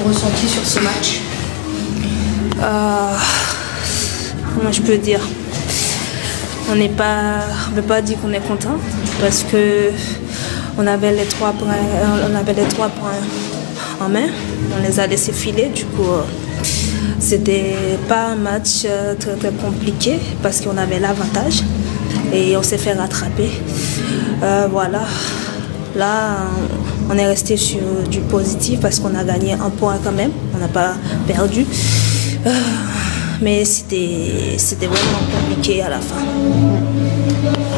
ton ressenti sur ce match? Comment je peux dire? On ne peut pas dire qu'on est content parce que on avait les 3 points en main. On les a laissés filer. Du coup, c'était pas un match très, très compliqué parce qu'on avait l'avantage et on s'est fait rattraper. Voilà. Là, on est resté sur du positif parce qu'on a gagné un point quand même. On n'a pas perdu. Mais c'était vraiment compliqué à la fin.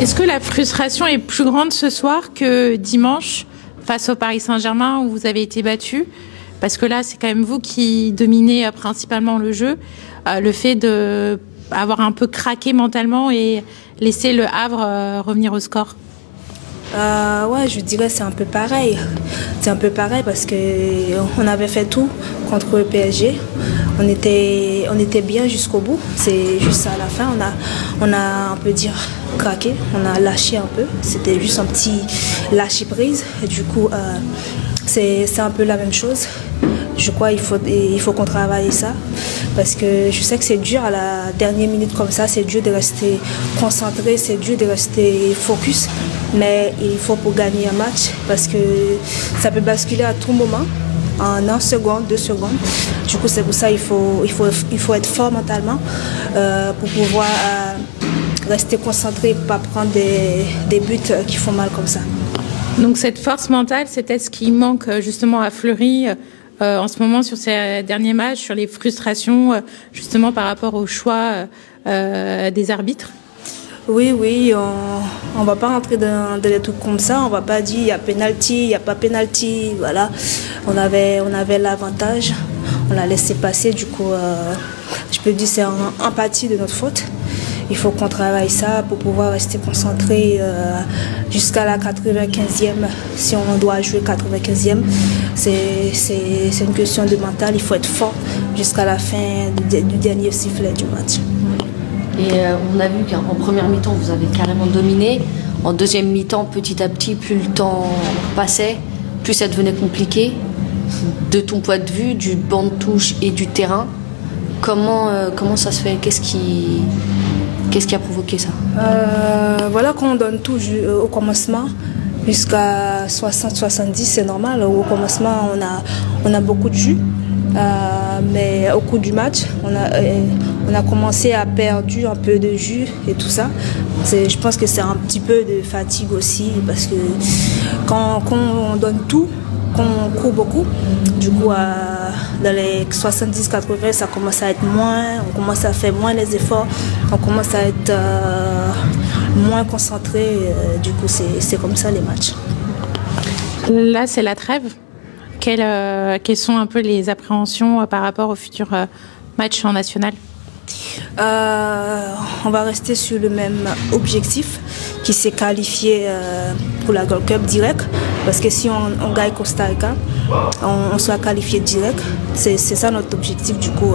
Est-ce que la frustration est plus grande ce soir que dimanche face au Paris Saint-Germain où vous avez été battu? Parce que là, c'est quand même vous qui dominez principalement le jeu. Le fait d'avoir un peu craqué mentalement et laisser le Havre revenir au score. Ouais, je dirais que c'est un peu pareil. C'est un peu pareil parce qu'on avait fait tout contre le PSG. On était bien jusqu'au bout. C'est juste à la fin, on a, on peut dire, craqué. On a lâché un peu. C'était juste un petit lâcher prise. Et du coup, c'est un peu la même chose. Je crois qu'il faut qu'on travaille ça parce que je sais que c'est dur à la dernière minute comme ça, c'est dur de rester concentré, c'est dur de rester focus, mais il faut pour gagner un match parce que ça peut basculer à tout moment, en 1 seconde, 2 secondes. Du coup, c'est pour ça qu'il faut être fort mentalement pour pouvoir rester concentré, pour ne pas prendre des buts qui font mal comme ça. Donc cette force mentale, c'est peut-être ce qui manque justement à Fleury en ce moment sur ces derniers matchs, sur les frustrations justement par rapport au choix des arbitres? Oui, on ne va pas rentrer dans des trucs comme ça, on ne va pas dire il y a penalty, il n'y a pas penalty, voilà. On avait l'avantage, on l'a laissé passer, du coup je peux dire c'est en partie de notre faute. Il faut qu'on travaille ça pour pouvoir rester concentré jusqu'à la 95e, si on doit jouer 95e. C'est une question de mental, il faut être fort jusqu'à la fin du dernier sifflet du match. Et on a vu qu'en première mi-temps, vous avez carrément dominé. En deuxième mi-temps, petit à petit, plus le temps passait, plus ça devenait compliqué. De ton point de vue, du banc de touche et du terrain, comment ça se fait? Qu'est-ce qui a provoqué ça? Voilà qu'on donne tout au commencement. Jusqu'à 60-70, c'est normal. Au commencement, on a beaucoup de jus. Mais au cours du match, on a commencé à perdre un peu de jus et tout ça. Je pense que c'est un petit peu de fatigue aussi parce que quand on donne tout, qu'on court beaucoup, du coup dans les 70-80 ça commence à être moins, on commence à faire moins les efforts, on commence à être moins concentré, du coup c'est comme ça les matchs. Là c'est la trêve. Quelles sont un peu les appréhensions par rapport au futur match en national? On va rester sur le même objectif qui s'est qualifié pour la Gold Cup direct parce que si on gagne Costa Rica, on sera qualifié direct. C'est ça notre objectif. Du coup,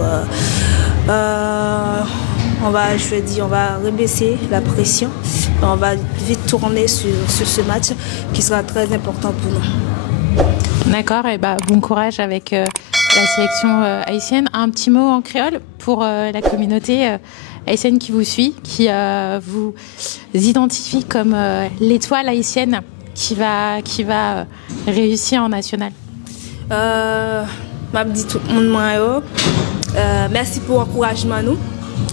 on va rebaisser la pression. On va vite tourner sur ce match qui sera très important pour nous. D'accord, et bon courage avec la sélection haïtienne. Un petit mot en créole pour la communauté haïtienne qui vous suit, qui vous identifie comme l'étoile haïtienne qui va réussir en national. Je dis tout le monde merci pour l'encouragement nous.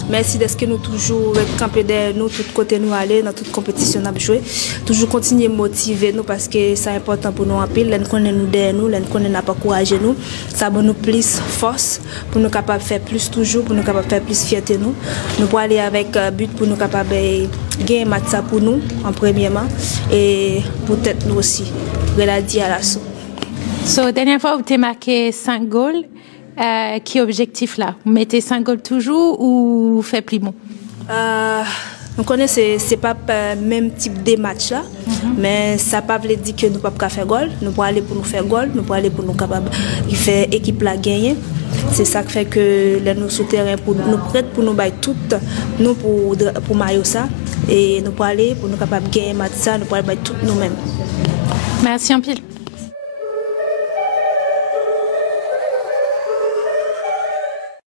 Merci de ce que nous toujours camper derrière nous, tout côté nous aller, dans toute compétition nous jouer. Toujours continuer à motiver nous parce que c'est important pour nous en pile. Nous connaissons nous derrière nous, nous connaissons pas encourager nous. Ça donne nous plus force pour nous capables de faire plus toujours, pour nous capables de faire plus fierté nous. Nous pour aller avec but pour nous capables de gagner match ça pour nous en premièrement et pour peut-être nous aussi. Reladi à l'assaut. Dernière fois vous avez marqué 5 goals. Qui est objectif là? Vous mettez 5 goals toujours ou vous faites plus bon? Nous connaissons, c'est pas le même type de match là, mais ça ne veut pas dire que nous ne pouvons pas faire goal. Nous pouvons aller pour nous faire goal, nous pouvons aller pour nous capables de faire équipe la gagner. C'est ça qui fait que nous sur terrain pour nous prêts pour nous battre toutes, nous pour maillot ça et nous pouvons aller pour nous capables de gagner match ça, nous pouvons aller battre toutes nous-mêmes. Merci en pile.